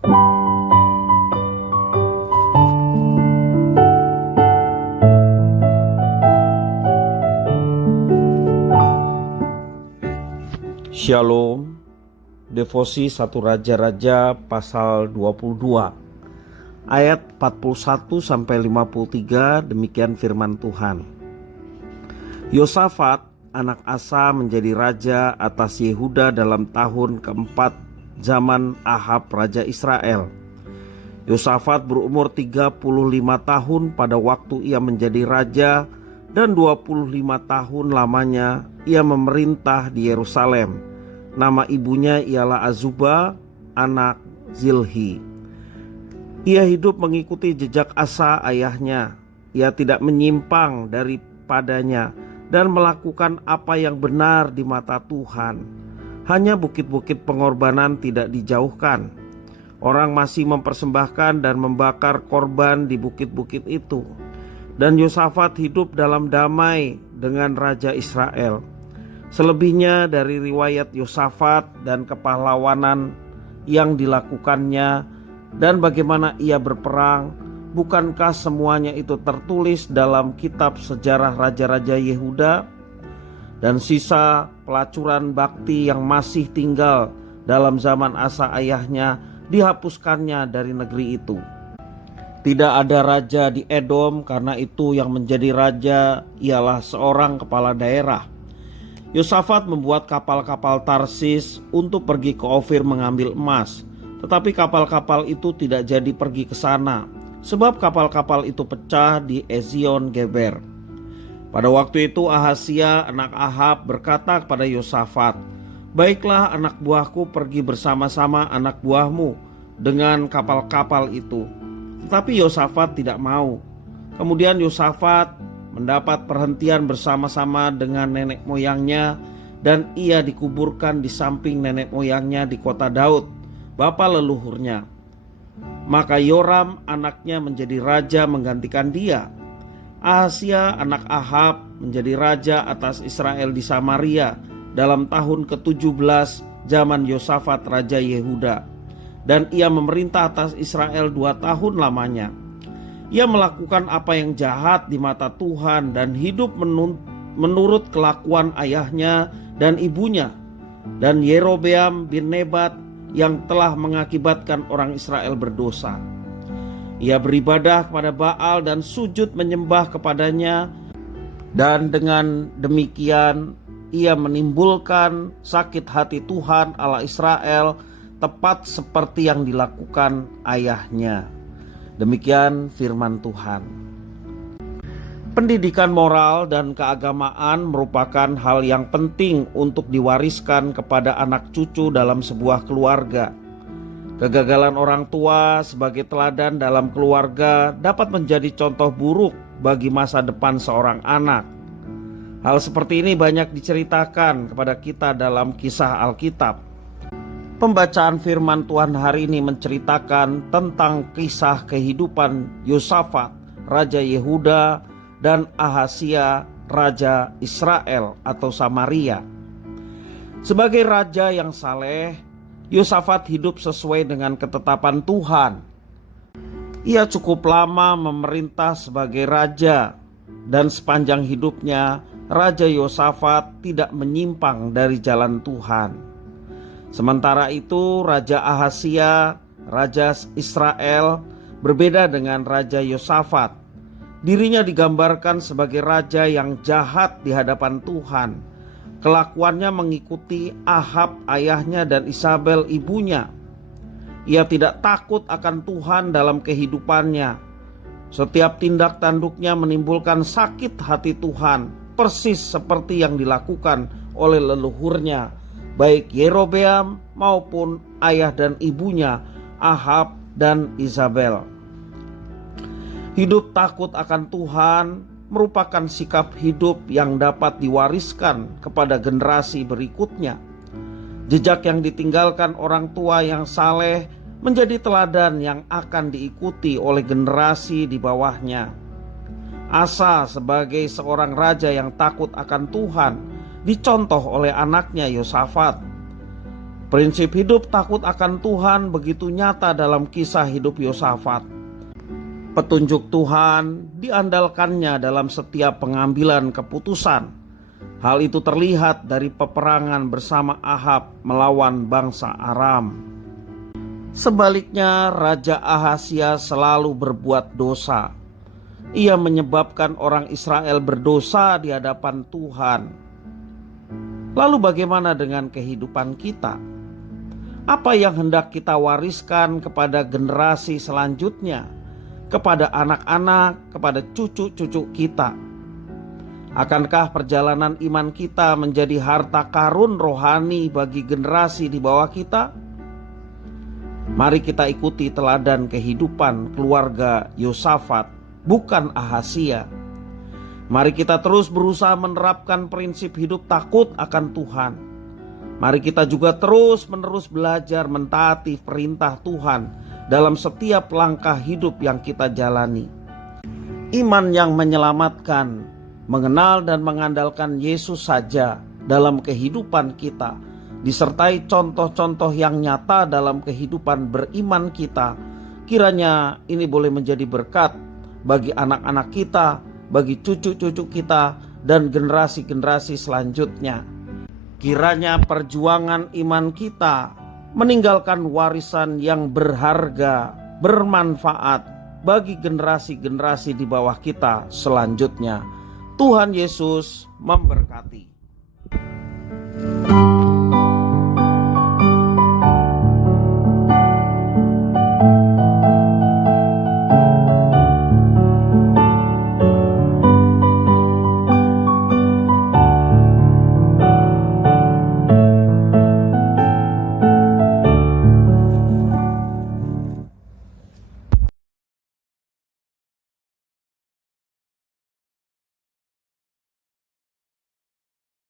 Shalom. Devosi 1 Raja-Raja pasal 22 ayat 41 sampai 53. Demikian firman Tuhan. Yosafat anak Asa menjadi raja atas Yehuda dalam tahun keempat zaman Ahab raja Israel. Yosafat berumur 35 tahun pada waktu ia menjadi raja, dan 25 tahun lamanya ia memerintah di Yerusalem. Nama ibunya ialah Azubah, anak Zilhi. Ia hidup mengikuti jejak Asa ayahnya. Ia tidak menyimpang daripadanya dan melakukan apa yang benar di mata Tuhan. Hanya bukit-bukit pengorbanan tidak dijauhkan. Orang masih mempersembahkan dan membakar korban di bukit-bukit itu. Dan Yosafat hidup dalam damai dengan Raja Israel. Selebihnya dari riwayat Yosafat dan kepahlawanan yang dilakukannya dan bagaimana ia berperang, bukankah semuanya itu tertulis dalam kitab sejarah Raja-Raja Yehuda? Dan sisa pelacuran bakti yang masih tinggal dalam zaman Asa ayahnya dihapuskannya dari negeri itu. Tidak ada raja di Edom, karena itu yang menjadi raja ialah seorang kepala daerah. Yosafat membuat kapal-kapal Tarsis untuk pergi ke Ofir mengambil emas. Tetapi kapal-kapal itu tidak jadi pergi ke sana, sebab kapal-kapal itu pecah di Ezion Geber. Pada waktu itu Ahasia anak Ahab berkata kepada Yosafat, "Baiklah, anak buahku pergi bersama-sama anak buahmu dengan kapal-kapal itu." Tetapi Yosafat tidak mau. Kemudian Yosafat mendapat perhentian bersama-sama dengan nenek moyangnya, dan ia dikuburkan di samping nenek moyangnya di kota Daud, bapa leluhurnya. Maka Yoram anaknya menjadi raja menggantikan dia. Ahasia anak Ahab menjadi raja atas Israel di Samaria dalam tahun ke-17 zaman Yosafat raja Yehuda, dan ia memerintah atas Israel 2 tahun lamanya. Ia melakukan apa yang jahat di mata Tuhan dan hidup menurut kelakuan ayahnya dan ibunya, dan Yerobeam bin Nebat yang telah mengakibatkan orang Israel berdosa. Ia beribadah kepada Baal dan sujud menyembah kepadanya, dan dengan demikian ia menimbulkan sakit hati Tuhan Allah Israel, tepat seperti yang dilakukan ayahnya. Demikian firman Tuhan. Pendidikan moral dan keagamaan merupakan hal yang penting untuk diwariskan kepada anak cucu dalam sebuah keluarga. Kegagalan orang tua sebagai teladan dalam keluarga dapat menjadi contoh buruk bagi masa depan seorang anak. Hal seperti ini banyak diceritakan kepada kita dalam kisah Alkitab. Pembacaan firman Tuhan hari ini menceritakan tentang kisah kehidupan Yosafat, Raja Yehuda, dan Ahasia, Raja Israel atau Samaria. Sebagai raja yang saleh, Yosafat hidup sesuai dengan ketetapan Tuhan. Ia cukup lama memerintah sebagai raja, dan sepanjang hidupnya Raja Yosafat tidak menyimpang dari jalan Tuhan. Sementara itu Raja Ahasia, Raja Israel, berbeda dengan Raja Yosafat. Dirinya digambarkan sebagai raja yang jahat di hadapan Tuhan. Kelakuannya mengikuti Ahab ayahnya dan Isabel ibunya. Ia tidak takut akan Tuhan dalam kehidupannya. Setiap tindak tanduknya menimbulkan sakit hati Tuhan, persis seperti yang dilakukan oleh leluhurnya, baik Yerobeam maupun ayah dan ibunya Ahab dan Isabel. Hidup takut akan Tuhan merupakan sikap hidup yang dapat diwariskan kepada generasi berikutnya. Jejak yang ditinggalkan orang tua yang saleh menjadi teladan yang akan diikuti oleh generasi di bawahnya. Asa sebagai seorang raja yang takut akan Tuhan dicontoh oleh anaknya Yosafat. Prinsip hidup takut akan Tuhan begitu nyata dalam kisah hidup Yosafat. Petunjuk Tuhan diandalkannya dalam setiap pengambilan keputusan. Hal itu terlihat dari peperangan bersama Ahab melawan bangsa Aram. Sebaliknya, Raja Ahazia selalu berbuat dosa. Ia menyebabkan orang Israel berdosa di hadapan Tuhan. Lalu bagaimana dengan kehidupan kita? Apa yang hendak kita wariskan kepada generasi selanjutnya, kepada anak-anak, kepada cucu-cucu kita? Akankah perjalanan iman kita menjadi harta karun rohani bagi generasi di bawah kita? Mari kita ikuti teladan kehidupan keluarga Yosafat, bukan Ahazia. Mari kita terus berusaha menerapkan prinsip hidup takut akan Tuhan. Mari kita juga terus-menerus belajar mentaati perintah Tuhan dalam setiap langkah hidup yang kita jalani. Iman yang menyelamatkan, mengenal dan mengandalkan Yesus saja dalam kehidupan kita, disertai contoh-contoh yang nyata dalam kehidupan beriman kita, kiranya ini boleh menjadi berkat bagi anak-anak kita, bagi cucu-cucu kita, dan generasi-generasi selanjutnya. Kiranya perjuangan iman kita meninggalkan warisan yang berharga, bermanfaat bagi generasi-generasi di bawah kita selanjutnya. Tuhan Yesus memberkati.